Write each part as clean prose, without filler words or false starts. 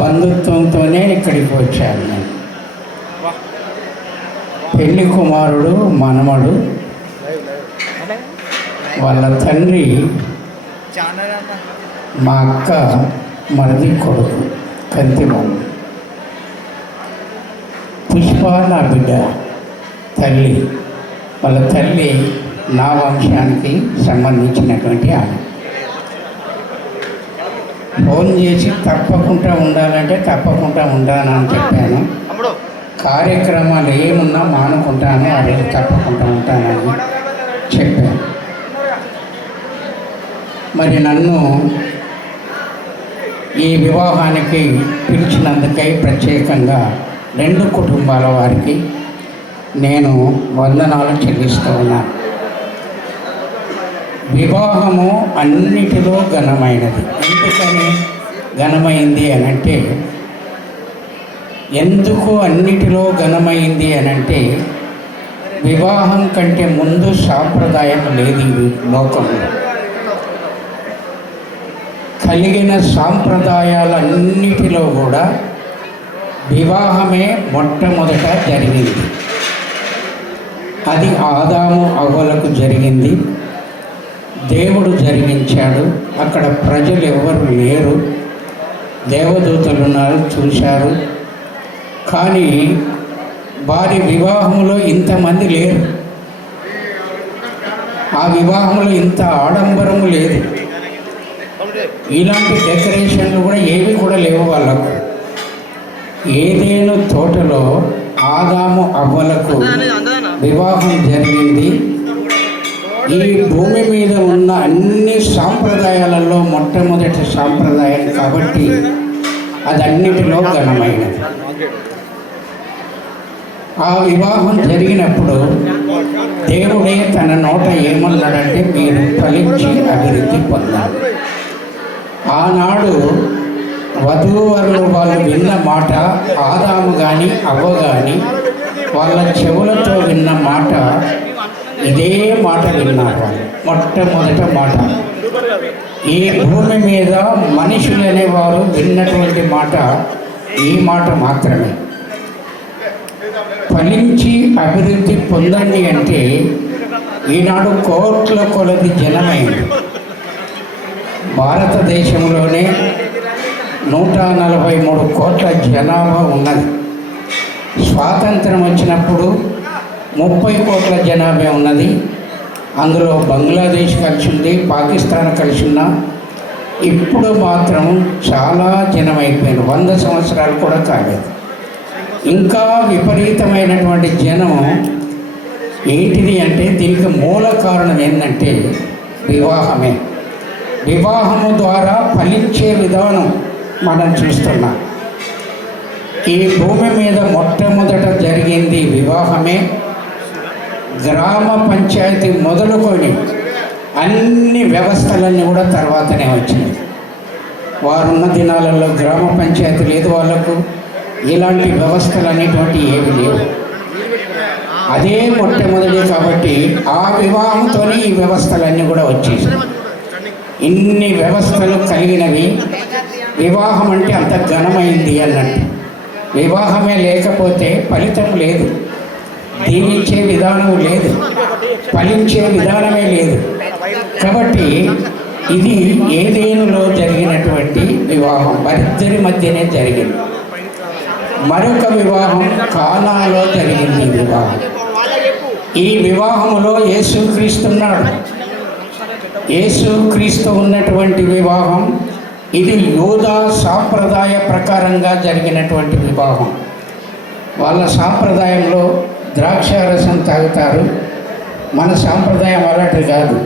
బంధుత్వంతోనే ఇక్కడికి వచ్చాను నేను. పెళ్లి కుమారుడు మనమడు, వాళ్ళ తండ్రి మా అక్క మరిది కొడుకు కంతిబాబు. పుష్ప నా బిడ్డ తల్లి. వాళ్ళ తల్లి నా వంశానికి సంబంధించినటువంటి ఆమె. ఫోన్ చేసి తప్పకుండా ఉండాలంటే తప్పకుండా ఉంటానని చెప్పాను. కార్యక్రమాలు ఏమున్నా మానుకుంటాను, ఆ రోజు తప్పకుండా ఉంటానని చెప్పాను. మరి నన్ను ఈ వివాహానికి పిలిచినందుకై ప్రత్యేకంగా 2 కుటుంబాల వారికి నేను వందనాలు చెల్లిస్తూ ఉన్నాను. వివాహము అన్నిటిలో ఘనమైనది. ఎందుకని ఘనమైంది అనంటే, ఎందుకు అన్నిటిలో ఘనమైంది అనంటే, వివాహం కంటే ముందు సాంప్రదాయం లేదు ఈ లోకంలో. కలిగిన సాంప్రదాయాలన్నిటిలో కూడా వివాహమే మొట్టమొదట జరిగింది. అది ఆదాము అవ్వలకు జరిగింది, దేవుడు జరిగించాడు. అక్కడ ప్రజలు ఎవరు లేరు, దేవదూతలు ఉన్నారు, చూశారు. కానీ వారి వివాహంలో ఇంతమంది లేరు, ఆ వివాహంలో ఇంత ఆడంబరము లేదు, ఇలాంటి డెకరేషన్లు కూడా ఏవి కూడా లేవు వాళ్ళకు. ఏదేను తోటలో ఆదాము అవ్వలకు వివాహం జరిగింది. ఈ భూమి మీద ఉన్న అన్ని సాంప్రదాయాలలో మొట్టమొదటి సాంప్రదాయం కాబట్టి అది అన్నిటిలో ఘనమైనది. ఆ వివాహం జరిగినప్పుడు దేవుడే తన నోట ఏమన్నాడంటే, మీరు ఫలించి అభివృద్ధి పొందాలి. ఆనాడు వధూవరులు వాళ్ళు విన్న మాట, ఆదాము కానీ అవ్వ కానీ వాళ్ళ చెవులతో విన్న మాట, ఇదే మాట విన్నారు వాళ్ళు. మొట్టమొదట మాట ఈ భూమి మీద మనుషులు అనేవారు విన్నటువంటి మాట ఈ మాట మాత్రమే. ఫలించి అభివృద్ధి పొందండి అంటే ఈనాడు కోట్ల కొలది జనమైంది. భారతదేశంలోనే 143 కోట్ల జనాభా ఉన్నది. స్వాతంత్రం వచ్చినప్పుడు 30 కోట్ల జనాభా ఉన్నది. అందులో బంగ్లాదేశ్ కలిసి ఉంది, పాకిస్తాన్ కలిసి ఉన్నా. ఇప్పుడు మాత్రం చాలా జనం అయిపోయారు, 100 సంవత్సరాలు కూడా కాలేదు. ఇంకా విపరీతమైనటువంటి జనం ఏంటిది అంటే, దీనికి మూల కారణం ఏంటంటే వివాహమే. వివాహము ద్వారా ఫలించే విధానం మనం చూస్తున్నాం. ఈ భూమి మీద మొట్టమొదట జరిగింది వివాహమే. గ్రామ పంచాయతీ మొదలుకొని అన్ని వ్యవస్థలన్నీ కూడా తర్వాతనే వచ్చినాయి. వారున్న దినాలలో గ్రామ పంచాయతీ లేదు వాళ్ళకు, ఇలాంటి వ్యవస్థలు అనేటువంటి ఏవి లేవు. అదే మొట్టమొదటి కాబట్టి ఆ వివాహంతోనే ఈ వ్యవస్థలన్నీ కూడా వచ్చేసాయి. ఇన్ని వ్యవస్థలు కలిగినవి. వివాహం అంటే అంత ఘనమైంది అన్నట్టు. వివాహమే లేకపోతే ఫలితం లేదు, దీవించే విధానం లేదు, ఫలించే విధానమే లేదు. కాబట్టి ఇది ఏదేనులో జరిగినటువంటి వివాహం, వారిద్దరి మధ్యనే జరిగింది. మరొక వివాహం కానాలో జరిగింది వివాహం. ఈ వివాహములో యేసుక్రీస్తు ఉన్నాడు. యేసుక్రీస్తు ఉన్నటువంటి వివాహం ఇది యూదా సాంప్రదాయ ప్రకారంగా జరిగినటువంటి వివాహం. వాళ్ళ సాంప్రదాయంలో ద్రాక్షారసం తాగుతారు, మన సాంప్రదాయం అలాంటిది కాదు.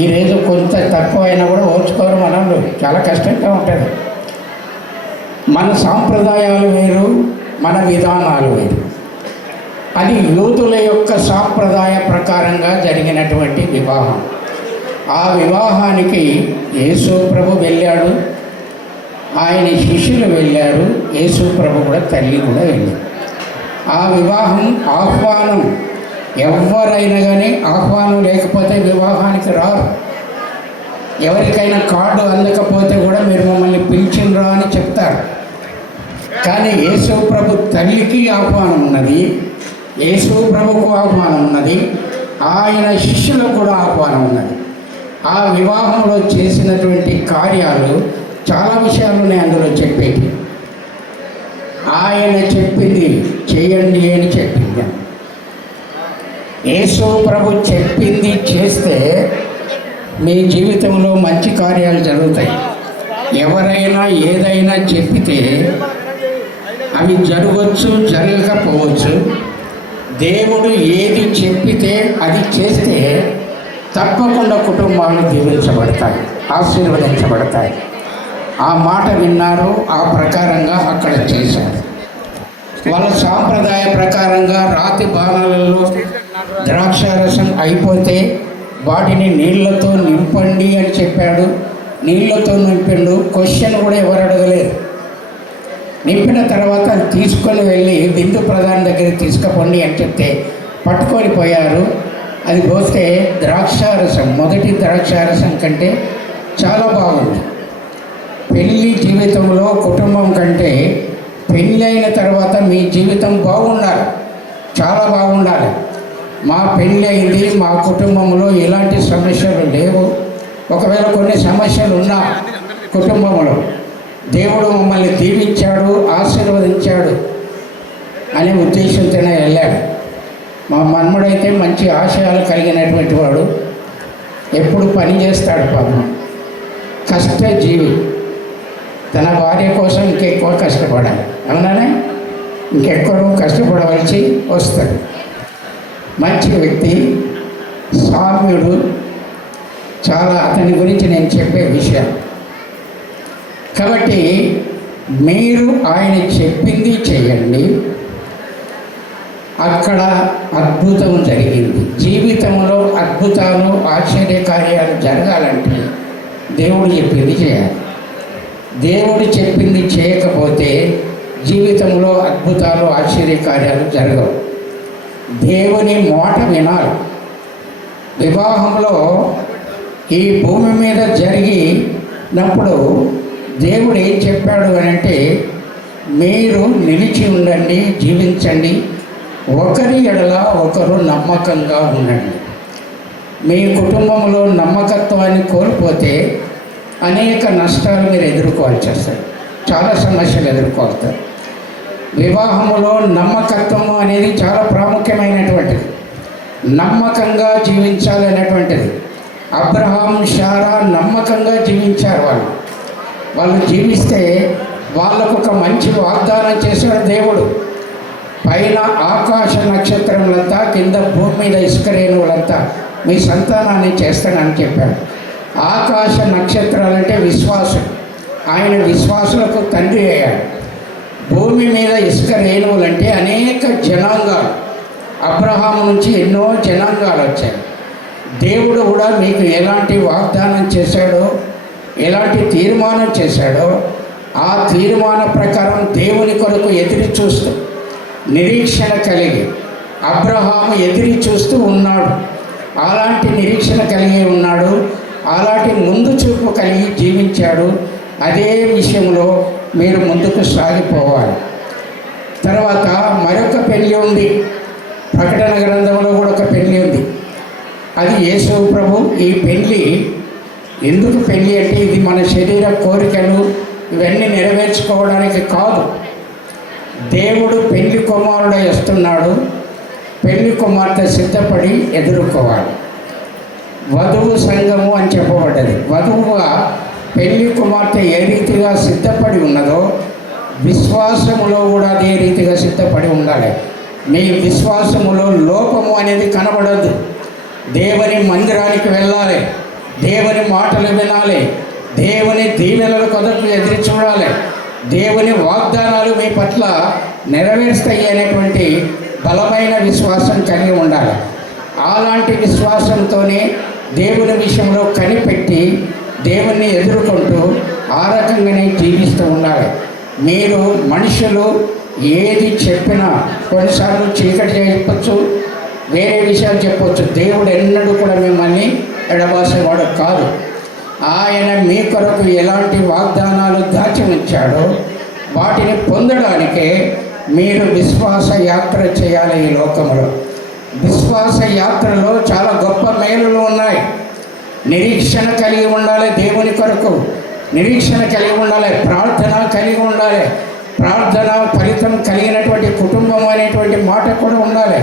ఈ రోజు కొంత తక్కువ అయినా కూడా ఓర్చుకోరు మనలో, చాలా కష్టంగా ఉంటుంది. మన సాంప్రదాయాలు వేరు, మన విధానాలు వేరు. అది యూదుల యొక్క సాంప్రదాయ ప్రకారంగా జరిగినటువంటి వివాహం. ఆ వివాహానికి యేసు ప్రభు వెళ్ళాడు, ఆయన శిష్యులు వెళ్ళారు, యేసు ప్రభు కూడా తల్లి కూడా వెళ్ళారు. ఆ వివాహం ఆహ్వానం. ఎవరైనా కానీ ఆహ్వానం లేకపోతే వివాహానికి రారు. ఎవరికైనా కార్డు అందకపోతే కూడా మీరు మమ్మల్ని పిలిచినరా అని చెప్తారు. కానీ యేసు ప్రభు తల్లికి ఆహ్వానం ఉన్నది, యేసు ప్రభుకు ఆహ్వానం ఉన్నది, ఆయన శిష్యులకు కూడా ఆహ్వానం ఉన్నది. ఆ వివాహంలో చేసినటువంటి కార్యాలు చాలా విషయాలు అందులో చెప్పేది. ఆయన చెప్పింది చేయండి అని చెప్పింది. యేసు ప్రభు చెప్పింది చేస్తే మీ జీవితంలో మంచి కార్యాలు జరుగుతాయి. ఎవరైనా ఏదైనా చెప్పితే అవి జరగవచ్చు, జరగకపోవచ్చు. దేవుడు ఏది చెప్పితే అది చేస్తే తప్పకుండా కుటుంబాలు దీవించబడతాయి, ఆశీర్వదించబడతాయి. ఆ మాట విన్నారు, ఆ ప్రకారంగా అక్కడ చేశారు. వాళ్ళ సాంప్రదాయ ప్రకారంగా రాతి బాణాలలో ద్రాక్షారసం అయిపోతే వాటిని నీళ్లతో నింపండి అని చెప్పాడు. నీళ్లతో నింపిండు. క్వశ్చన్ కూడా ఎవరు అడగలేదు. నింపిన తర్వాత అది తీసుకొని వెళ్ళి బిందు ప్రధాని దగ్గరికి తీసుకుపోండి అని చెప్తే పట్టుకొని పోయారు. అది పోస్తే ద్రాక్షారసం మొదటి ద్రాక్షారసం కంటే చాలా బాగుంది. పెళ్ళి జీవితంలో కుటుంబం కంటే పెళ్ళి అయిన తర్వాత మీ జీవితం బాగుండాలి, చాలా బాగుండాలి. మా పెళ్ళి అయింది, మా కుటుంబంలో ఎలాంటి సమస్యలు లేవు. ఒకవేళ కొన్ని సమస్యలు ఉన్నా కుటుంబంలో దేవుడు మమ్మల్ని దీవించాడు, ఆశీర్వదించాడు అనే ఉద్దేశంతోనే వెళ్ళాడు. మా మన్మడైతే మంచి ఆశయాలు కలిగినటువంటి వాడు, ఎప్పుడు పని చేస్తాడు. పాపం కష్టజీవి. తన భార్య కోసం ఇంకెక్కువ కష్టపడాలి. అవునానే? ఇంకెక్కువ కష్టపడవలసి వస్తుంది. మంచి వ్యక్తి, సామ్యుడు. చాలా అతని గురించి నేను చెప్పే విషయం. కాబట్టి మీరు ఆయన చెప్పింది చేయండి. అక్కడ అద్భుతం జరిగింది. జీవితంలో అద్భుతాలు, ఆశ్చర్యకార్యాలు జరగాలంటే దేవుడు చెప్పింది చేయాలి. దేవుడు చెప్పింది చేయకపోతే జీవితంలో అద్భుతాలు, ఆశ్చర్యకార్యాలు జరగవు. దేవుని మాట వినాలి. వివాహంలో ఈ భూమి మీద జరిగినప్పుడు దేవుడు ఏం చెప్పాడు అని అంటే, మీరు నిలిచి ఉండండి, జీవించండి, ఒకరి ఎడల ఒకరు నమ్మకంగా ఉండండి. మీ కుటుంబంలో నమ్మకత్వాన్ని కోల్పోతే అనేక నష్టాలు మీరు ఎదుర్కోవాల్సి వస్తాయి, చాలా సమస్యలు ఎదుర్కోవాలి. వివాహంలో నమ్మకత్వము అనేది చాలా ప్రాముఖ్యమైనటువంటిది. నమ్మకంగా జీవించాలనేటువంటిది. అబ్రహాం, శారా నమ్మకంగా జీవించారు. వాళ్ళు జీవిస్తే వాళ్ళకు ఒక మంచి వాగ్దానం చేశాడు దేవుడు. పైన ఆకాశ నక్షత్రములంతా, కింద భూమి మీద ఇసుక రేణువులంతా మీ సంతానాన్ని చేస్తానని చెప్పాడు. ఆకాశ నక్షత్రాలంటే విశ్వాసం. ఆయన విశ్వాసులకు తండ్రి అయ్యాడు. భూమి మీద ఇసుక రేణువులంటే అనేక జనాంగాలు. అబ్రహాము నుంచి ఎన్నో జనాంగాలు వచ్చాయి. దేవుడు కూడా మీకు ఎలాంటి వాగ్దానం చేశాడో, ఎలాంటి తీర్మానం చేశాడో ఆ తీర్మాన ప్రకారం దేవుని కొరకు ఎదురు చూస్తూ నిరీక్షణ కలిగి అబ్రహాము ఎదురు చూస్తూ ఉన్నాడు. అలాంటి నిరీక్షణ కలిగి ఉన్నాడు. అలాంటి ముందు చూపు కలిగి జీవించాడు. అదే విషయంలో మీరు ముందుకు సాగిపోవాలి. తర్వాత మరొక పెళ్ళి ఉంది. ప్రకటన గ్రంథంలో కూడా ఒక పెళ్ళి ఉంది. అది యేసు ప్రభు. ఈ పెళ్ళి ఎందుకు పెళ్ళి అంటే, ఇది మన శరీర కోరికలు ఇవన్నీ నెరవేర్చుకోవడానికి కాదు. దేవుడు పెళ్లి కుమారుడై వస్తున్నాడు. పెళ్లి కుమార్తె సిద్ధపడి ఎదుర్కోవాలి. వధువు సంఘము అని చెప్పబడ్డది. వధువుగా పెళ్లి కుమార్తె ఏ రీతిగా సిద్ధపడి ఉన్నదో విశ్వాసములో కూడా అదే రీతిగా సిద్ధపడి ఉండాలి. మీ విశ్వాసములో లోపము అనేది కనబడద్దు. దేవుని మందిరానికి వెళ్ళాలి, దేవుని మాటలు వినాలి, దేవుని దీవెనల కొరకు ఎదురు చూడాలి, దేవుని వాగ్దానాలు మీ పట్ల నెరవేరుస్తాయి అనేటువంటి బలమైన విశ్వాసం కలిగి ఉండాలి. అలాంటి విశ్వాసంతోనే దేవుని విషయంలో కనిపెట్టి దేవుణ్ణి ఎదుర్కొంటూ ఆ రకంగానే జీవిస్తూ ఉండాలి. మీరు మనుషులు ఏది చెప్పినా కొన్నిసార్లు చీకటి చెప్పచ్చు, వేరే విషయాలు చెప్పవచ్చు. దేవుడు ఎన్నడూ కూడా మిమ్మల్ని ఎడబాసేవాడు కాదు. ఆయన మీ కొరకు ఎలాంటి వాగ్దానాలు దాచి ఉంచాడో వాటిని పొందడానికే మీరు విశ్వాస యాత్ర చేయాలి. ఈ లోకంలో విశ్వాస యాత్రలో చాలా గొప్ప మేలులు ఉన్నాయి. నిరీక్షణ కలిగి ఉండాలి, దేవుని కొరకు నిరీక్షణ కలిగి ఉండాలి, ప్రార్థన కలిగి ఉండాలి, ప్రార్థన ఫలితం కలిగినటువంటి కుటుంబం అనేటువంటి మాట కూడా ఉండాలి.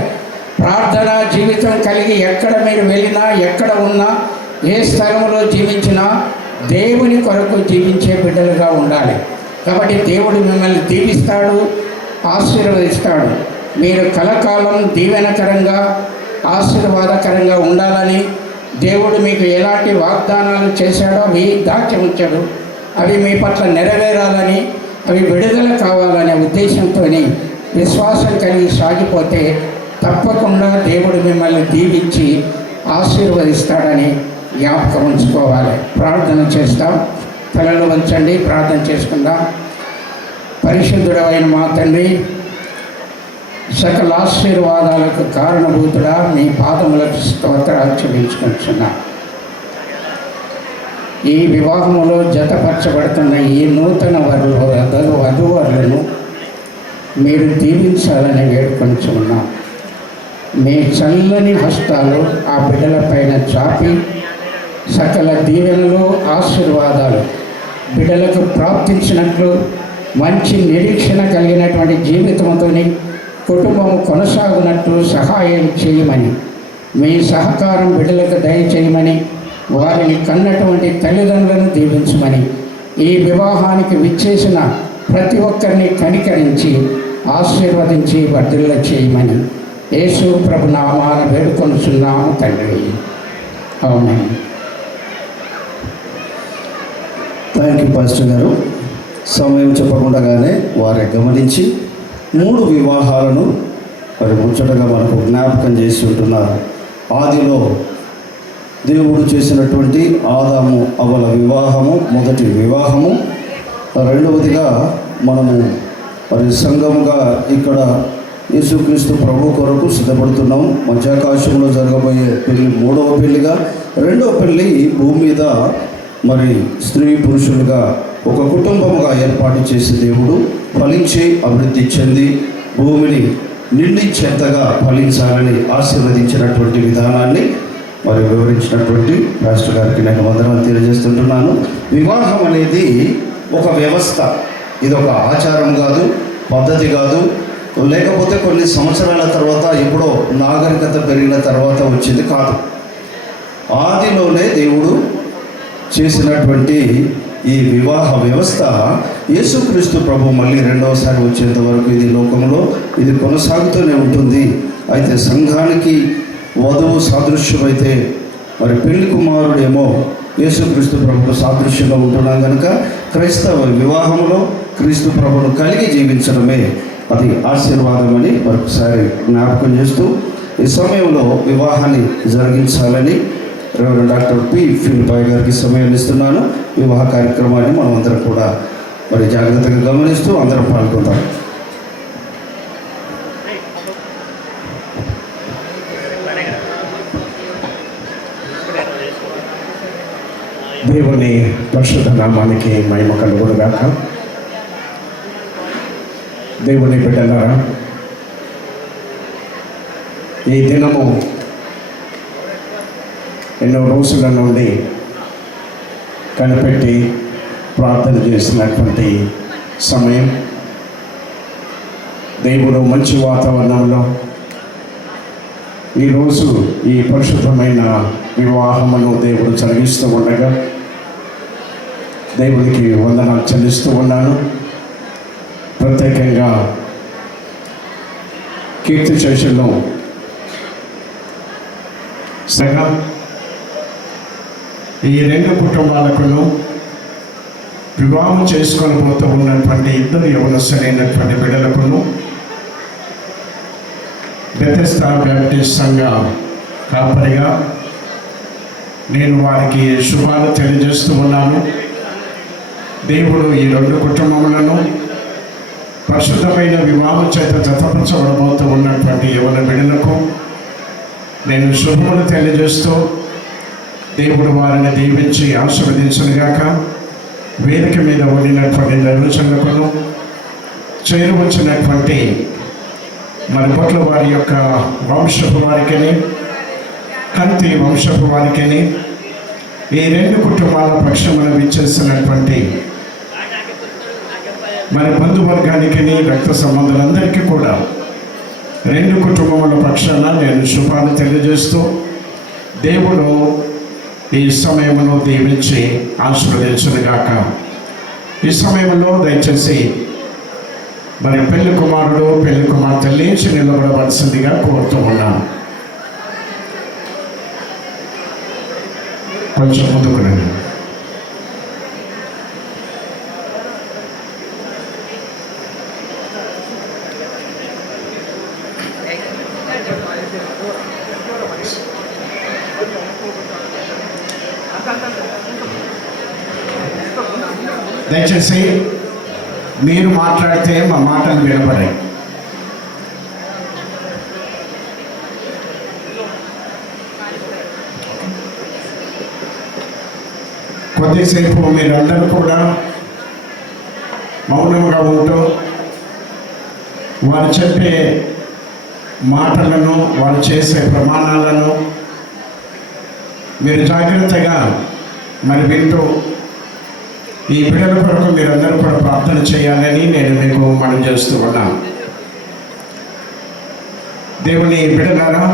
ప్రార్థన జీవితం కలిగి ఎక్కడ మీరు వెళ్ళినా, ఎక్కడ ఉన్నా, ఏ స్థలంలో జీవించినా దేవుని కొరకు జీవించే బిడ్డలుగా ఉండాలి. కాబట్టి దేవుడు మిమ్మల్ని దీవిస్తాడు, ఆశీర్వదిస్తాడు. మీరు కలకాలం దీవెనకరంగా, ఆశీర్వాదకరంగా ఉండాలని దేవుడు మీకు ఎలాంటి వాగ్దానాలు చేశాడో అవి దాచి ఉంచాడు. అవి మీ పట్ల నెరవేరాలని, అవి విడుదల కావాలనే ఉద్దేశంతో విశ్వాసం కలిగి సాగిపోతే తప్పకుండా దేవుడు మిమ్మల్ని దీవించి ఆశీర్వదిస్తాడని జ్ఞాపకం ఉంచుకోవాలి. ప్రార్థన చేస్తాం. తలలు వంచండి, ప్రార్థన చేసుకుందాం. పరిశుద్ధుడైన మా తండ్రి, సకల ఆశీర్వాదాలకు కారణభూతుడా మీ పాదములకు స్తోత్రాలు చెల్లించుకుంటున్నా. ఈ వివాహములో జతపరచబడుతున్న ఈ నూతన వధువరులను మీరు దీవించాలని వేడుకొంచున్నాం. మీ చల్లని హస్తాలు ఆ బిడ్డలపైన చాపి సకల దీవెనలు, ఆశీర్వాదాలు బిడ్డలకు ప్రాప్తించినట్లు మంచి నిరీక్షణ కలిగినటువంటి జీవితంతో కుటుంబం కొనసాగునట్లు సహాయం చేయమని, మీ సహకారం బిడ్డలకు దయచేయమని, వారిని కన్నటువంటి తల్లిదండ్రులను దీవించమని, ఈ వివాహానికి విచ్చేసిన ప్రతి ఒక్కరిని కనికరించి ఆశీర్వదించి వర్ధిల్ల చేయమని యేసు ప్రభు నామాన వేడుకొనుచున్నాము తండ్రి. ఆమేన్. థ్యాంక్ యూ పాస్టర్ గారు. సమయం చెప్పకుండానే వారే గమనించి 3 వివాహాలను మరి ముచ్చటగా మనకు జ్ఞాపకం చేసి ఉంటున్నారు. ఆదిలో దేవుడు చేసినటువంటి ఆదాము అవల వివాహము మొదటి వివాహము, రెండవదిగా మనము మరి సంఘముగా ఇక్కడ యేసుక్రీస్తు ప్రభు కొరకు సిద్ధపడుతున్నాం. మధ్యాకాశంలో జరగబోయే పెళ్లి 3వ పెళ్లిగా, 2వ పెళ్లి భూమి మీద మరి స్త్రీ పురుషులుగా ఒక కుటుంబముగా ఏర్పాటు చేసి దేవుడు ఫలించి అభివృద్ధి చెంది భూమిని నిండించేంతగా ఫలించాలని ఆశీర్వదించినటువంటి విధానాన్ని మరి వివరించినటువంటి పాస్టర్ గారికి నేను వందనాలు తెలియజేస్తుంటున్నాను. వివాహం అనేది ఒక వ్యవస్థ, ఇది ఒక ఆచారం కాదు, పద్ధతి కాదు, లేకపోతే కొన్ని సంవత్సరాల తర్వాత ఎప్పుడో నాగరికత పెరిగిన తర్వాత వచ్చింది కాదు. ఆదిలోనే దేవుడు చేసినటువంటి ఈ వివాహ వ్యవస్థ యేసుక్రీస్తు ప్రభు మళ్ళీ రెండవసారి వచ్చేంత వరకు ఇది లోకంలో ఇది కొనసాగుతూనే ఉంటుంది. అయితే సంఘానికి వధువు సాదృశ్యమైతే మరి పెళ్లి కుమారుడేమో యేసుక్రీస్తు ప్రభుకు సాదృశ్యంగా ఉంటున్నాం కనుక క్రైస్తవ వివాహంలో క్రీస్తు ప్రభును కలిగి జీవించడమే అది ఆశీర్వాదమని మరొకసారి జ్ఞాపకం చేస్తూ ఈ సమయంలో వివాహాన్ని జరిగించాలని రెవరెండ్ డాక్టర్ పి ఫిలిపాయ్ గారికి సమయాన్ని ఇస్తున్నాను. వివాహ కార్యక్రమాన్ని మనం అందరం కూడా మరి జాగ్రత్తగా గమనిస్తూ అందరం పాల్గొందాం. దేవుని పరిశుద్ధ నామానికి మహిమ కలుగునుగాక. దేవుని బిడ్డలారా, ఈ దినము ఎన్నో రోజుల నుండి కనిపెట్టి ప్రార్థన చేసినటువంటి సమయం. దేవుడు మంచి వాతావరణంలో ఈరోజు ఈ పరిశుద్ధమైన వివాహమును దేవుడు జరిగిస్తూ ఉండగా దేవునికి వందనాలు చెల్లిస్తూ ఉన్నాను. ప్రత్యేకంగా కీర్తి శేషుల్లో సగా ఈ 2 కుటుంబాలకును వివాహం చేసుకొని పోతూ ఉన్నటువంటి 2 యవనస్తులైనటువంటి బిడ్డలకును బెతెస్దా బ్యాప్టిస్ట్ సంఘ కాపరిగా నేను వారికి శుభాలు తెలియజేస్తూ ఉన్నాను. దేవుడు ఈ 2 కుటుంబములను పరిశుద్ధమైన వివాహం చేత జతపరచబడబోతూ ఉన్నటువంటి యవన బిడ్డలకు నేను శుభములు తెలియజేస్తూ దేవుడు వారిని దీవించి ఆశీర్వదించునుగాక. వేదిక మీద ఉండినటువంటి దైవజనులను చేరువచ్చినటువంటి మరి పొట్ల వారి యొక్క వంశపు వారికిని, కంతి వంశపు వారికిని, ఈ రెండు కుటుంబాల పక్షమున విచ్చేసినటువంటి మరి బంధువర్గానికి, రక్త సంబంధులందరికీ కూడా రెండు కుటుంబముల పక్షాన నేను శుభాన్ని తెలియజేస్తూ దేవుడు ఈ సమయమును దీవించి ఆశీర్వదించునుగాక. ఈ సమయంలో దయచేసి మరి పెళ్లి కుమారుడు పెళ్లి కుమార్తె లేచి నిలబడవలసిందిగా కోరుతూ ఉన్నాను. కొంచెం ముందుకు రండి. దయచేసి మీరు మాట్లాడితే మా మాటలు వినపడాయి. కొద్దిసేపు మీరందరూ కూడా మౌనంగా ఉంటూ వారు చెప్పే మాటలను, వారు చేసే ప్రమాణాలను మీరు జాగ్రత్తగా మరి వింటూ ఈ బిడ్డల కొరకు మీరందరూ కూడా ప్రార్థన చేయాలని నేను మీకు మనవి చేస్తూ ఉన్నాను. దేవుని బిడ్డలారా,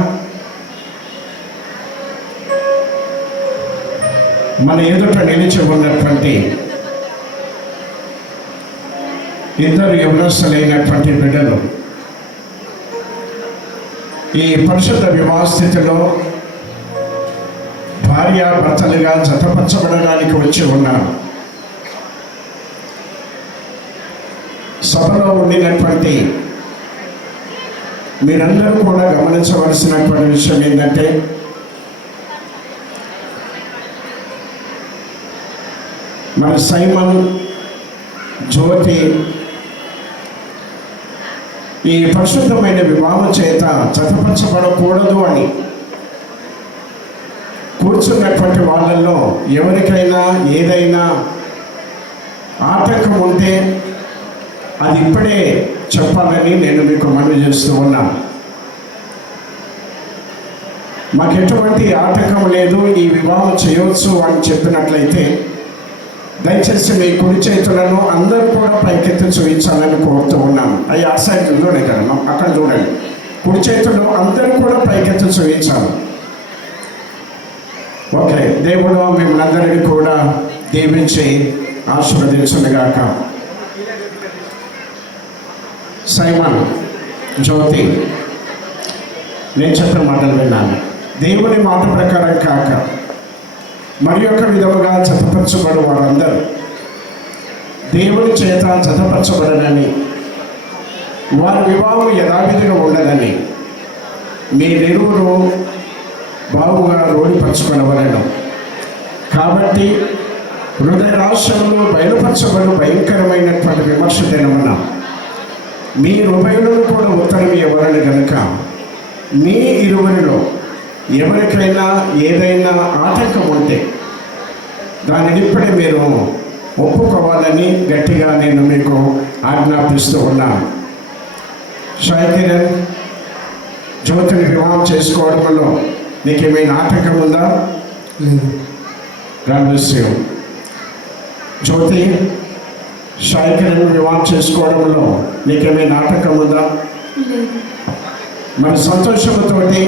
మన ఎదుట నిలిచి ఉన్నటువంటి ఇద్దరు యవనస్తులైనటువంటి బిడ్డలు ఈ పరిశుద్ధ వివాహ స్థితిలో భార్యాభర్తలుగా జతపరచబడడానికి వచ్చి ఉన్నారు. సభలో ఉండినటువంటి మీరందరూ కూడా గమనించవలసినటువంటి విషయం ఏంటంటే, మన సైమన్, జ్యోతి ఈ పరిశుద్ధమైన వివాహం చేత జతపరచబడకూడదు అని కూర్చున్నటువంటి వాళ్ళల్లో ఎవరికైనా ఏదైనా ఆటంకం ఉంటే అది ఇప్పుడే చెప్పాలని నేను మీకు మనవి చేస్తూ ఉన్నాను. మాకు ఎటువంటి ఆటంకం లేదు, ఈ వివాహం చేయవచ్చు అని చెప్పినట్లయితే దయచేసి మీ కుడి చేతులను అందరూ కూడా పైకెత్తి చూపించాలని కోరుతూ ఉన్నాను. అవి ఆ సైడ్ చూడండి కదా, అక్కడ చూడండి. కుడి చేతులు అందరూ కూడా పైకెత్తి చూపించాలి. ఓకే, దేవుడు మిమ్మల్ని అందరినీ కూడా దీవించి ఆశీర్వదించునుగాక. సైమన్, జ్యోతి, నేను చెప్పిన మాటలు విన్నాను. దేవుని మాట ప్రకారం కాక మరి యొక్క విధముగా జతపరచబడి వారందరూ దేవుని చేత జతపరచబడనని, వారి వివాహం యథావిధిగా ఉండదని మీరిరువురు బాగుగా రూఢిపరచుకొనవలెను. కాబట్టి హృదయ రహస్యములు బయలుపరచబడి భయంకరమైనటువంటి విమర్శ దినమున మీ ఉభయులను కూడా ఉత్తరం ఇవ్వాలని కనుక మీ ఇరువురిలో ఎవరికైనా ఏదైనా ఆటంకం ఉంటే దానిని ఇప్పుడే మీరు ఒప్పుకోవాలని గట్టిగా నేను మీకు ఆజ్ఞాపిస్తూ ఉన్నాను. షాయికిరణ్, జ్యోతిని వివాహం చేసుకోవడంలో నీకేమైనా ఆటంకం ఉందా? లేదు. జ్యోతి, షాయికిరణ్ వివాహం చేసుకోవడంలో నీకేమైనా ఆటంకం ఉందా? మరి సంతోషంతోటి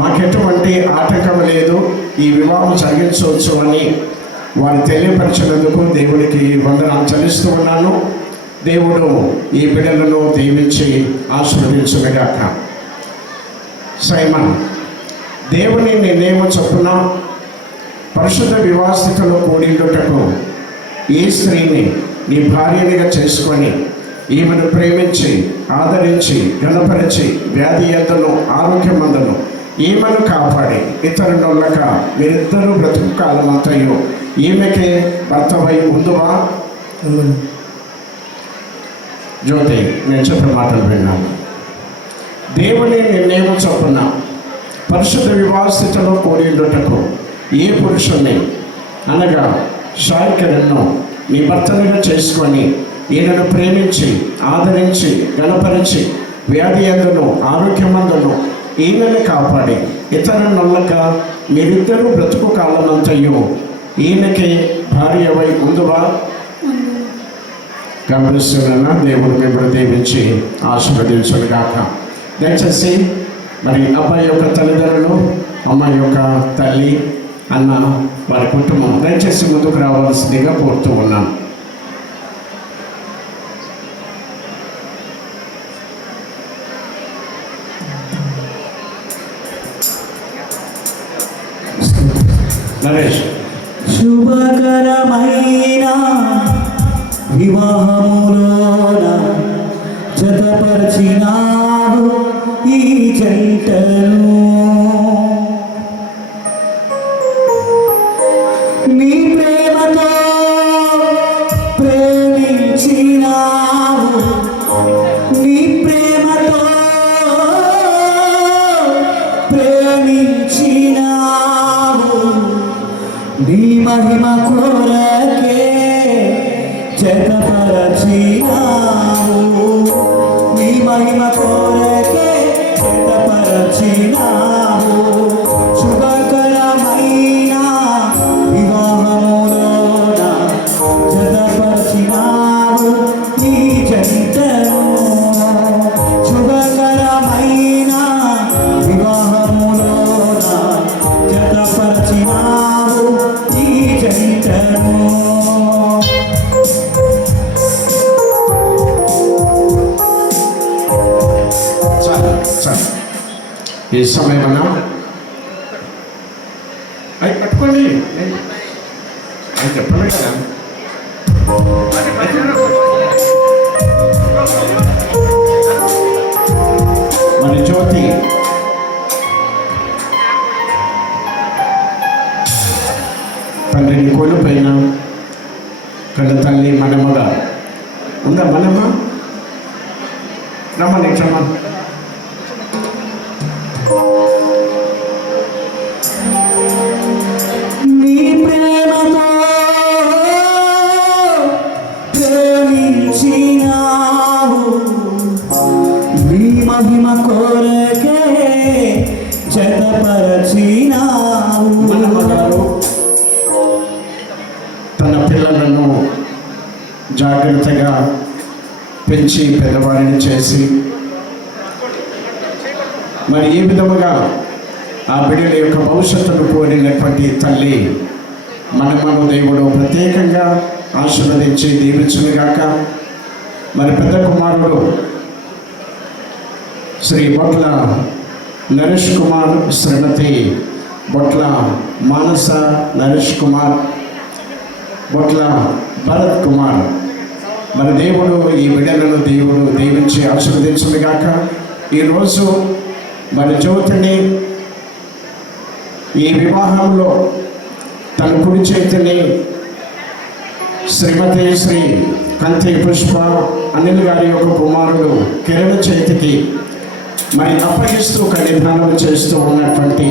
మాకెటువంటి ఆటంకం లేదు, ఈ వివాహం జరిగించవచ్చు అని వారు తెలియపరిచినందుకు దేవునికి వందనాలు చెల్లిస్తూ ఉన్నాను. దేవుడు ఈ బిడ్డలను దీవించి ఆశీర్వదించునుగాక. సైమన్, దేవుని నిర్ణయం చొప్పున పరిశుద్ధ వివాహ స్థితిలో కూడిండుటకు ఈ స్త్రీని నీ భార్యనిగా చేసుకొని ఈమెను ప్రేమించి ఆదరించి గణపరిచి వ్యాధి ఎందను ఆరోగ్యమందను ఈమెను కాపాడి ఇతరులక మీరిద్దరూ బ్రతుకు కాలం అంతయు ఈమెకే భర్తవై ఉందువా? జ్యోతి, నేను చెప్పిన మాటలు విన్నాను. దేవుని నిర్ణయం చొప్పున పరిశుద్ధ వివాహ స్థితిలో కూడిండుటకు ఏ పురుషుణ్ణి అనగా షాయికిరణ్ను నీ భర్తనిగా చేసుకొని ఈయనను ప్రేమించి ఆదరించి గణపరిచి వ్యాధి అందును ఆరోగ్యమందును ఈయనని కాపాడి ఇతర నొల్లక మీరిద్దరూ బ్రతుకు కాలమంతయు ఈయనకి భార్యవై ఉందువా గమనిస్తున్న దేవుడు మిమ్మల్ని దీవించి ఆశీర్వదించును గాక. దయచేసి మరి అబ్బాయి యొక్క తల్లిదండ్రులు, అమ్మాయి యొక్క తల్లి, అన్న, వారి కుటుంబం దయచేసి ముందుకు రావాల్సిందిగా కోరుతూ ఉన్నాను. నరేష్, శుభకరమైన వివాహములోన జతపరిచినావు ఈ జంటను, నీ ప్రేమతో ప్రేమించినావు, నీ ప్రేమతో ప్రేమించినావు, నీ మహిమ కొరకే జతపరచినావు, నీ మహిమ కొరకే జతపరచినావు. శుభకరమైన వివాహములోన జతపరచినావు ఈ జంటను, శుభకరమైన వివాహములోన జతపరచినావు ఈ జంటను. ఈ సమయమన్నా అవి కట్టుకోండి, అది చెప్పండి కదా. మరి జ్యోతి తండ్రిని కోల్పోయిన కళ్ళ తల్లి మనమ్మగా ఉందా? మనమ్మ రమ్మని క్షమ. నీ ప్రేమతో ప్రేమించినావు, నీ మహిమ కొరకే జతపరచినావు. మనమ్మగారు తన పిల్లలను జాగ్రత్తగా పెంచి పెద్దవాడిని చేసి మరి ఈ విధముగా ఆ బిడ్డల యొక్క భవిష్యత్తును కోరినటువంటి తల్లి మనమను దేవుడు ప్రత్యేకంగా ఆశీర్వదించి దీవించునుగాక. మరి పెద్ద కుమారుడు శ్రీ బొట్ల నరేష్ కుమార్, శ్రీమతి బొట్ల మానస నరేష్ కుమార్, బొట్ల భరత్ కుమార్, మరి దేవుడు ఈ బిడ్డలను దేవుడు దీవించి ఆశీర్వదించునుగాక. ఈరోజు మరి జ్యోతిని ఈ వివాహంలో తన కుడి చేతిని శ్రీమతి శ్రీ కంతి పుష్ప అనిల్ గారి యొక్క కుమారుడు కిరణ్ చేతికి మరి అప్పగిస్తూ కన్యాదానం చేస్తూ ఉన్నటువంటి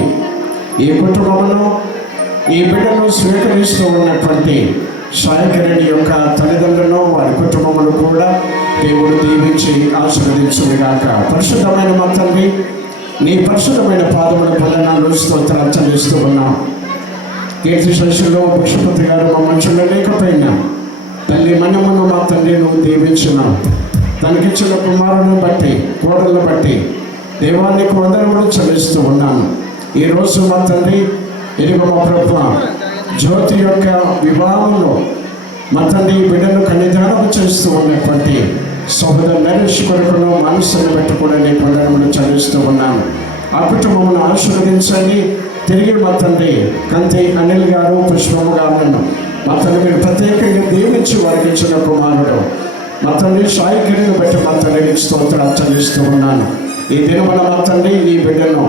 ఈ కుటుంబంలో ఈ బిడ్డను స్వీకరిస్తూ ఉన్నటువంటి సాయికిరణ్ యొక్క తల్లిదండ్రులను వారి కుటుంబమును కూడా దేవుడు దీవించి ఆశీర్వదించుగాక. పరిశుద్ధమైన మా తండ్రి, నీ పరిశుద్ధమైన పాదముల పొందనాలు స్తోత్రాలు చెల్లిస్తూ ఉన్నాం. కీర్తి శశిలో పుష్పతి గారు మా మనుషులు లేకపోయినా తల్లి మనమ్మను మా తండ్రి నువ్వు దీవించున్నావు. తనకిచ్చిన కుమారుని బట్టి కోడలను బట్టి దేవానికి వందనములు చెల్లిస్తూ ఉన్నాను. ఈరోజు మా తండ్రి ఇదిగో మా ప్రభువ జ్యోతి యొక్క వివాహంలో మా తండ్రి బిడ్డను కన్యాదానం చేస్తూ ఉన్నటువంటి సహోదరు నరేష్ కొరకును మనసును బట్టి కూడా నీ వందనములు చెల్లిస్తూ ఉన్నాను. ఆ కుటుంబమును ఆశీర్వదించండి. తిరిగి మా తండ్రి కంతి అనిల్ గారు, పుష్పమ్మ గారులను మా తండ్రి మీరు ప్రత్యేకంగా దీవించి వారికి ఇచ్చిన కుమారుడు మా తండ్రి సాయికిరణ్ని బట్టి మా తండ్రికి స్తోత్రాలు చెల్లిస్తూ ఉన్నాను. ఈ దినమున మా తండ్రి ఈ బిడ్డను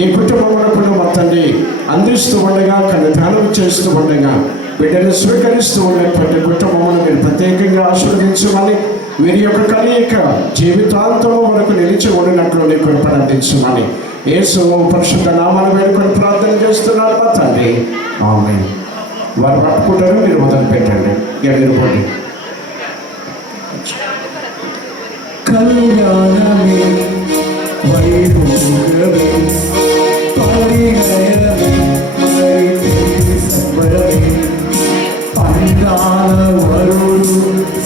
ఈ కుటుంబములకు మా తండ్రి అందిస్తూ ఉండగా కన్యాదానం చేస్తూ ఉండగా బిడ్డను స్వీకరిస్తూ ఉన్నటువంటి కుటుంబమును మీరు ప్రత్యేకంగా ఆశీర్వదించమని, వీరి యొక్క కలయిక జీవితాంతము వరకు నిలిచి ఉండినట్లు నీకు ప్రార్థించమని యేసు పరిశుద్ధ నామాన్ని వేడుకొని ప్రార్థన చేస్తున్నారు మా తండ్రి. ఆమేన్. వారు పట్టుకుంటారు, మీరు మొదలు పెట్టండి. ఇక మీరు పోండి. కళ్యాణమే వైభోగమే పరిణయమే మరితే సంబరమే అందాల వరుడు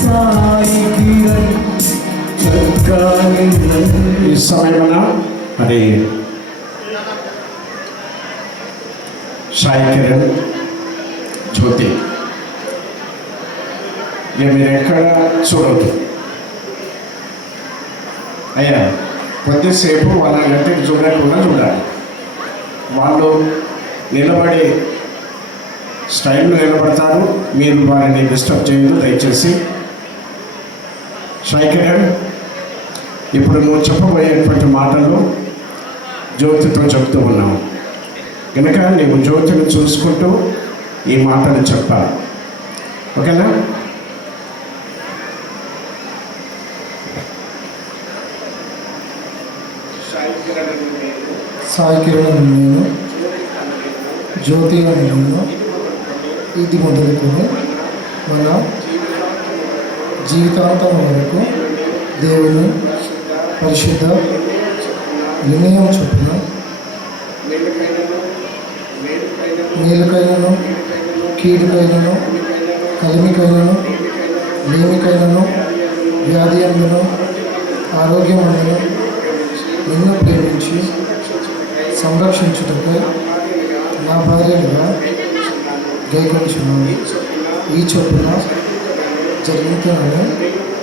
సాయి కిరణ్ చక్కని ఈ సమయమున మరి సాయి కిరణ్ జ్యోతి ఇక మీరు ఎక్కడ చూడవద్దు అయ్యా కొద్దిసేపు వాళ్ళ గంటకి చూడకుండా చూడాలి. వాళ్ళు నిలబడి స్టైల్లో నిలబడతారు, మీరు వారిని డిస్టర్బ్ చేయదు దయచేసి. సాయి కిరణ్, ఇప్పుడు నువ్వు చెప్పబోయేటువంటి మాటలు జ్యోతితో చెప్తూ ఉన్నావు కనుక నీవు జ్యోతిని చూసుకుంటూ ఈ మాటలు చెప్పాలి, ఓకేనా? సాయి కిరణ్ నేను, జ్యోతి అని నేను, ఇది మొదలుకొని మన జీవితాంతం వరకు దేవుని పరిశుద్ధ నిర్ణయం చొప్పున మేలుకైనను కీడుకైనను కలిమికైనను లేమికైనను వ్యాధి అందును ఆరోగ్యం అందును నిన్ను ప్రేమించి సంరక్షించుటకై నా భార్యగా గైకొంచున్నాను. ఈ చొప్పున జరిగిందని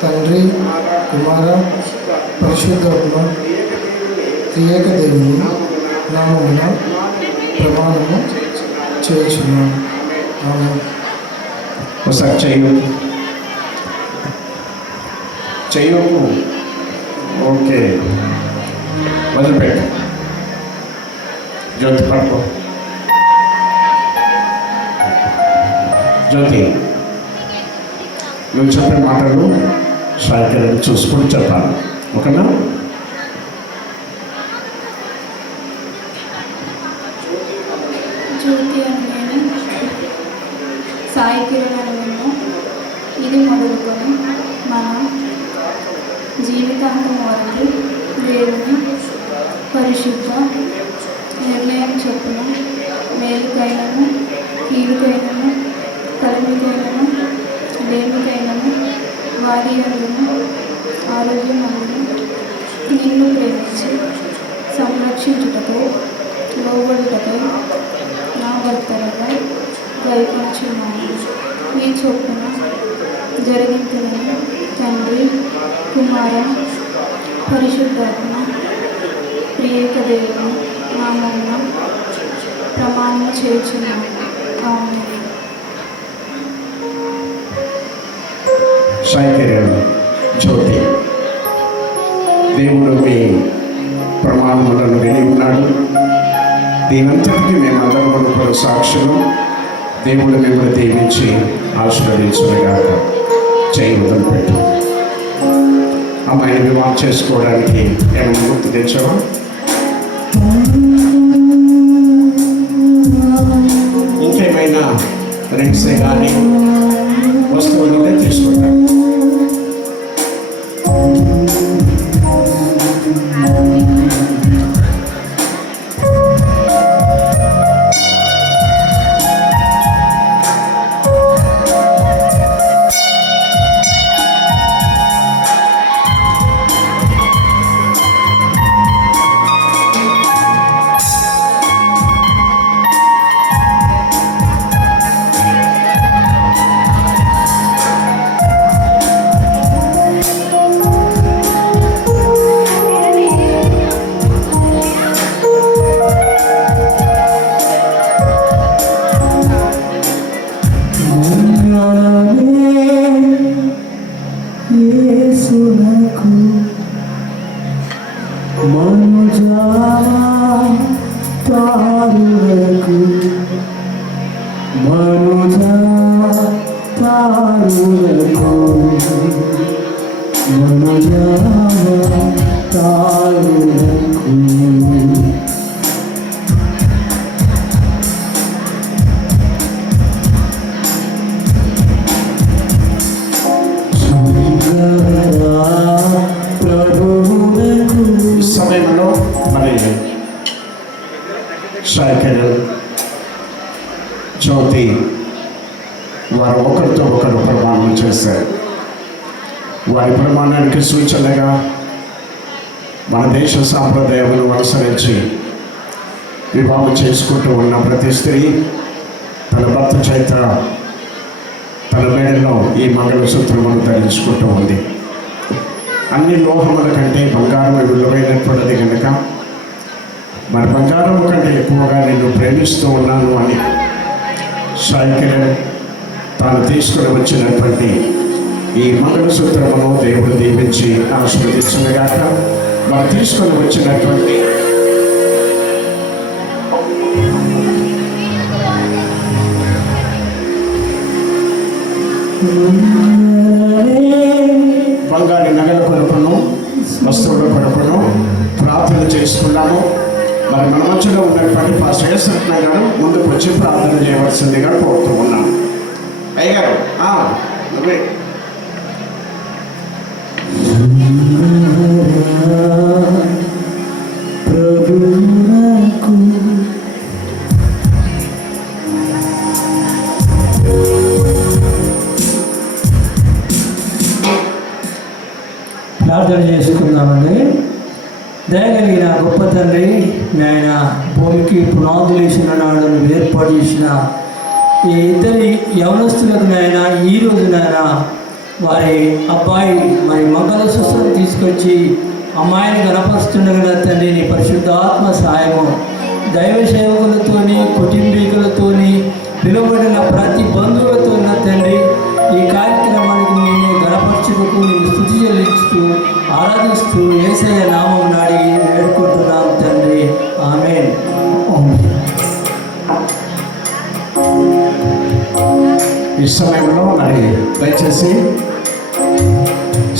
తండ్రి కుమార పరిశుద్ధాత్మ త్రియేక దేవుని నామమున ప్రమాణము చేయుచున్నాను. ఆమేన్. ఒకసారి చెయ్యకు. ఓకే, మొదలుపెట్టు. జ్యోతి పడుకో. జ్యోతి, నువ్వు చెప్పే మాటలు సాయికిరణ్ చూసుకుని చెప్పాలి, ఓకేనా? జ్యోతి అని నేను, సాయి కిరణ్ అని నేను, ఇది మొదలుకొని మన జీవితాంతం వరకు దేవుని పరిశుద్ధ నిర్ణయం చొప్పున మేలుకైనను కీలుకైనను కలిమికైనను లేమికైనను వారి అందును ఆరోగ్యం అందును నిన్ను ప్రేమించి సంరక్షించుటకై లోబడుటకై నా భర్తలుగా గైకొంచున్నాను. ఈ చొప్పున జరిగిందని తండ్రి కుమార పరిశుద్ధాత్మ త్రియేక దేవుని నామమున ప్రమాణం చేయుచున్నాను. ఆమేన్. సాయి కిరణ్ జ్యోతి, దేవుడు మీ ప్రమాణములను విని ఉన్నాడు. దీనంతటికీ మేమందరం కూడా సాక్షులు. దేవుడు మిమ్మల్ని దీవించి ఆశీర్వదించుగాక. చేయి వదిలిపెట్టు. అమ్మాయిని వివాహం చేసుకోవడానికి ఏమైనా గుర్తు తెచ్చావా? ఇంకేమైనా రింగ్సే కానీ వస్తువులు ఉంటే తీసుకుంటాం. తారులకు చేశారు. వారి ప్రమాణానికి సూచనగా మన దేశ సాంప్రదాయాలను అనుసరించి వివాహం చేసుకుంటూ ఉన్న ప్రతి స్త్రీ తన భర్త చేత తన మెడలో ఈ మంగళసూత్రమును ధరించుకుంటూ ఉంది. అన్ని లోహముల కంటే బంగారం విలువైనటువంటిది కనుక మరి బంగారం కంటే ఎక్కువగా నేను ప్రేమిస్తూ ఉన్నాను అని సాయి కిరణ్ తాను తీసుకుని వచ్చినటువంటి ఈ మంగళసూత్రమును దేవుడు దీవించి ఆశీర్వదించుగాక. వారు తీసుకొని వచ్చినటువంటి బంగారు నగల కొరకును వస్తువుల కొరకును ప్రార్థన చేసుకున్నాము. మరి మన మధ్యలో ఉన్నటువంటి పాస్టర్ యేసరత్న గారు ముందుకు వచ్చి ప్రార్థన చేయవలసిందిగా కోరుతూ ఉన్నాను. అయ్యగారు నువ్వే ప్రార్థన చేసుకుందామండి. దయగలిగిన గొప్ప తండ్రి, ఆయన భూమికి పునాదులు వేసిన నాడు ఏర్పాటు చేసిన ఈ ఇద్దరి యవనస్తులకు నాయన ఈ రోజు నాయన వారి అబ్బాయి మరి మంగళసూత్రం తీసుకొచ్చి అమ్మాయిని గణపరుస్తుండగా తండ్రి నీ పరిశుద్ధాత్మ సహాయము దైవ సేవకులతోని కుటుంబీకులతోని పిలువబడిన ప్రతి బంధువులతో తండ్రి ఈ కార్యక్రమానికి నేను గణపరచుటకు నేను స్తుతి చెల్లిస్తూ ఆరాధిస్తూ యేసయ్య నామం నాడి వేడుకుంటున్నాం తండ్రి. ఆమేన్. ఈ సమయంలో మరి దయచేసి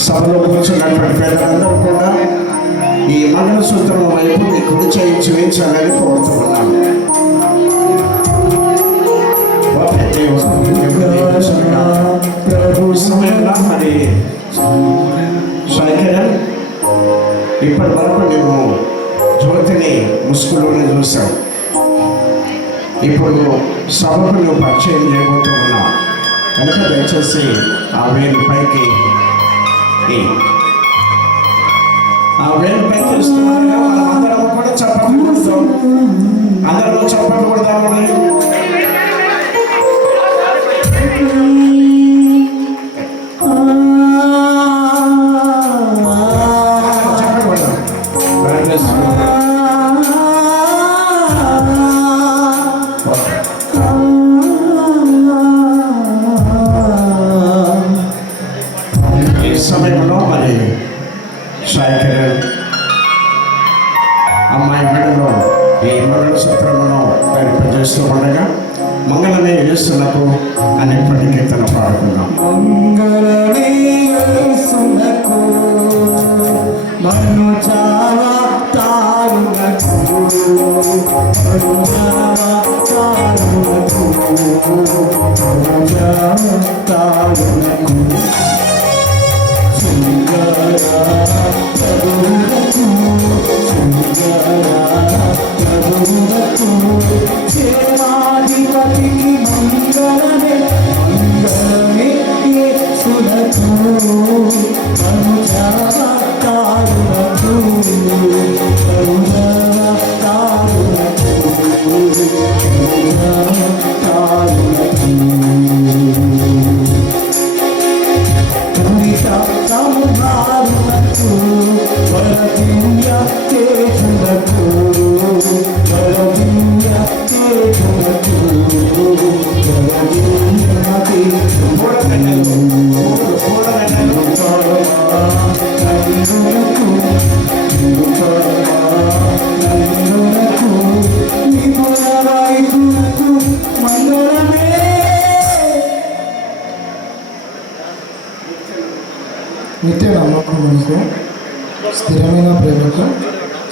సభలో కూర్చున్నటువంటి పెద్దలందరూ కూడా ఈ మంగళసూత్రం వైపు మీ కుడి చేయి చూపించాలని కోరుతున్నాను. ప్రభు సమయంలో మరి సాయి కిరణ్ ఇప్పటి వరకు మేము జ్యోతిని ముసుగులోనే చూసాం. ఇప్పుడు సభకు నువ్వు పరిచయం చేయబోతూ ఉన్నావు కనుక దయచేసి ఆ వేలు పైకి ఇస్తున్నారుగా మనం అందరం కూడా చెప్పకూడదు. అందరూ చెప్పకూడదామని సమయంలో మరి సాయి కిరణ్ అమ్మాయి మెడలో ఈ మంగళసూత్రమును ధరింపజేస్తూ ఉండగా మంగళమే యేసునకు అనేటువంటి కీర్తన పాడుకుందాం. మంగళమే యేసునకు మను చావా తారునకు మను చావా తారునకు మను చావా తారునకు చేమాధిపతికి మంగళమే మంగళమే యేసునకు మను చావా తారునకు మను చావా తారునకు మను చావా తారునకు సముదారునకు వరదివ్య తేజునకు వరదివ్య తేజునకు వరదివ్య తేజునకు మంగళమే నిత్య నమ్మకమునకు స్థిరమైన ప్రేమకు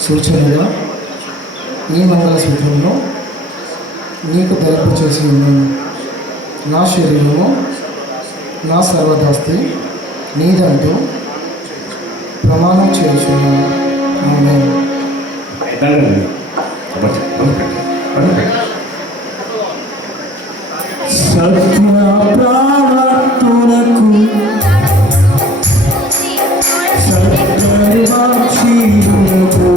సూచనగా ఈ మంగళసూత్రంలో నీకు ధరింపు చేసి ఉన్నాను. నా శరీరము నా సర్వదాస్తి నీదంటూ ప్రమాణం చేయుచున్నాను. ఆమేన్. సత్య ప్రాణతునకు సర్వాక్షీరులకు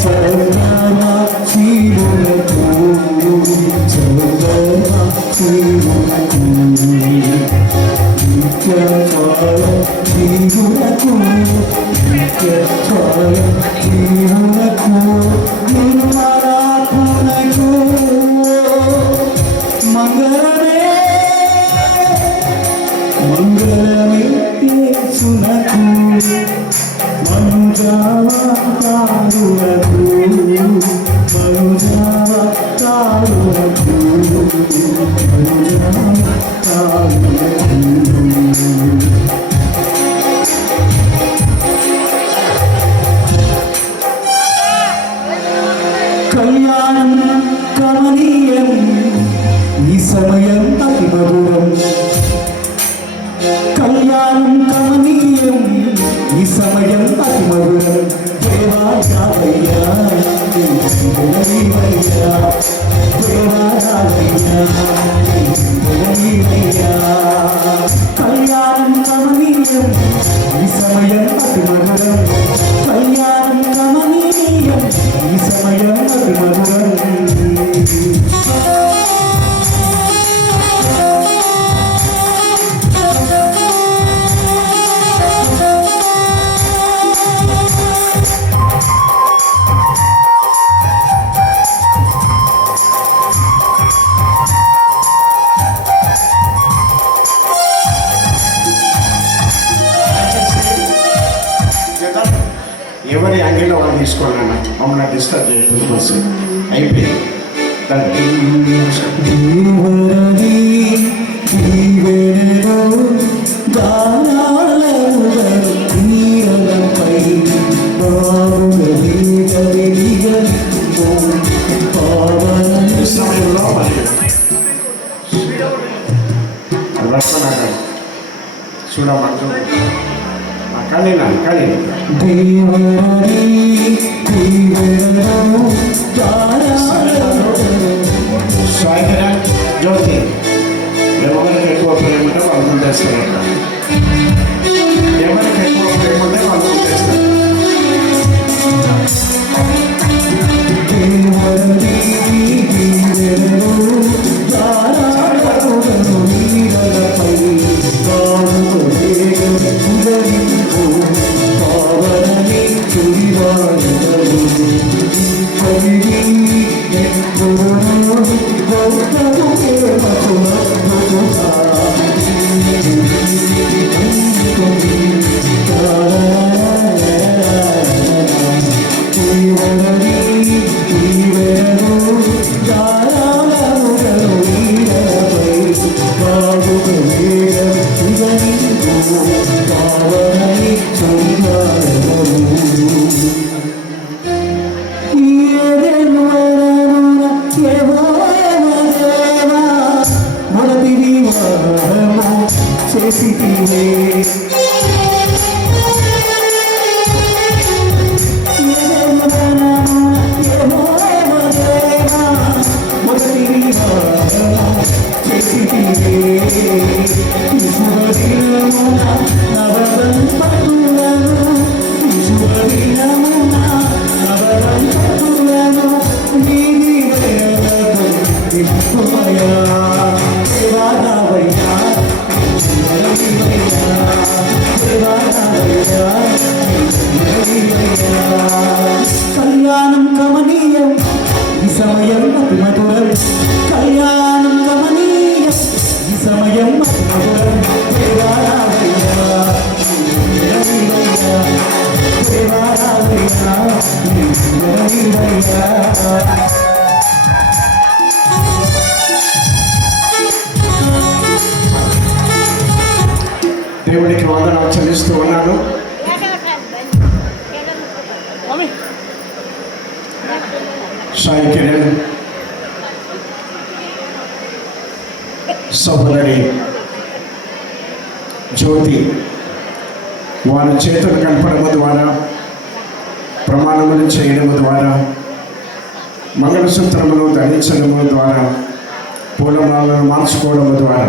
సర్వాక్షీరులకు సర్వాక్షీరులకు నిత్యచాయ జీవులకు నిత్యచాయ జీవులకు నిర్మలాత్మకు మంగళమే మంగళమే యేసునకు మనుజావతారులకు మనుజావతారులకు కళ్యాణం కమనీయం ఈ సమయం అతి మధురం కళ్యాణం కమనీయం ఈ సమయం అతి మధురం దేవా రావయ్యా దేవయ్యా దేవా రావయ్యా దేవయ్యా కళ్యాణం కమనీయం ఈ సమయం అతి మధురం కళ్యాణం కమనీయం ఈ సమయం అతి మధురం ఎవరి యాంగిల్లో వాళ్ళు తీసుకున్నాను మమ్మల్ని డిస్టర్బ్ చేయకుండా కోసం అయిపోయింది. దీవెనని దీవెనలో గానాలముగ నీరలపై బావుగలి గలిగలిగో పావన ఈ సమయంలో మరి రక్షణగా చూడమంటూ కానీ దీవెనని దీవెనలో గానాలముగ స్వాగత జ్యోతి ఎవరికి ఎక్కువ ప్రేమ ఉంటే వాళ్ళు ముందేస్తారు. ఎవరికి ఎక్కువ ప్రేమ ఉంటే వాళ్ళు ముందేస్తారు. కళ్యాణం కమనీయం ఈ సమయం అతి మధురం కళ్యాణం కమనీయం ఈ సమయం అతి మధురం దేవా రావయ్యా దేవయ్యా దేవా రావయ్యా దేవయ్యా దేవునికి వందనాలు చెల్లిస్తూ ఉన్నాను. సాయి కిరణ్ సహోదరి జ్యోతి వారి చేతులు కలపడం ద్వారా, ప్రమాణములు చేయడం ద్వారా, మంగళసూత్రములు ధరించడము ద్వారా, పూలమాలను మార్చుకోవడం ద్వారా